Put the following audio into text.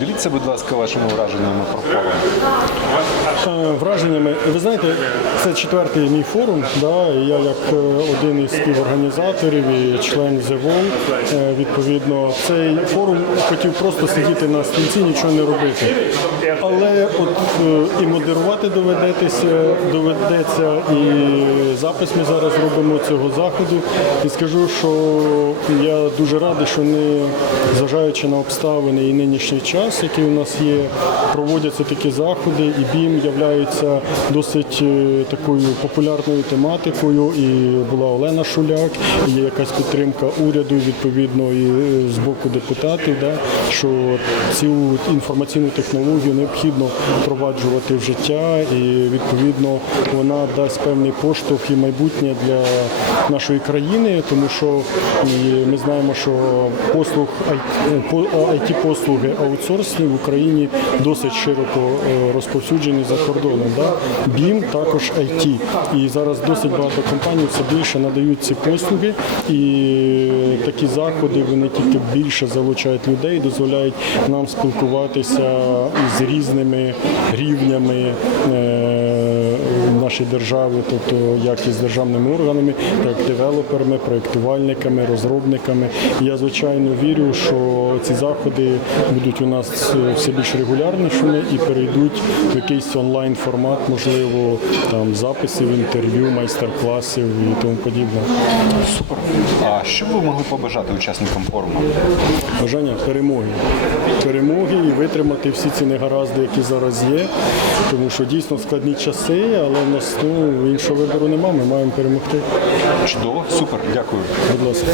Поділіться, будь ласка, вашими враженнями про форум. Враженнями, ви знаєте, це четвертий мій форум. Да, і я як е, один із співорганізаторів і член ЗЕВОЛ, е, відповідно, цей форум хотів просто сидіти на стільці, нічого не робити. Але от е, і модерувати доведеться, доведеться, і запис ми зараз робимо цього заходу. І скажу, що я дуже радий, що не зважаючи на обставини і нинішній час, який у нас є, проводяться такі заходи, і БІМ являється досить е, такою популярною тематикою. І була Олена Шуляк, і є якась підтримка уряду, відповідно, і е, з боку депутатів, да, що цю інформаційну технологію необхідно впроваджувати в життя, і відповідно вона дасть певний поштовх і майбутнє для нашої країни, тому що ми знаємо, що послуг it послуги аутсорсні в Україні досить широко е, розповсюджені за кордоном. Да? БІМ також IT. І зараз досить багато компаній все більше надають ці послуги, і такі заходи вони тільки більше залучають людей, дозволяють нам спілкуватися з різними рівнями. е, в нашій державі, тобто як із державними органами, так і девелоперами, проєктувальниками, розробниками. І я звичайно вірю, що ці заходи будуть у нас все більш регулярнішими і перейдуть в якийсь онлайн формат, можливо, там записів, інтерв'ю, майстер-класів і тому подібне. Супер. А що б ви могли побажати учасникам форуму? Бажання перемоги. Перемоги і витримати всі ці негаразди, які зараз є. Тому що дійсно складні часи, але в нас ну, іншого вибору немає, ми маємо перемогти. Чудово, супер, дякую. Будь ласка.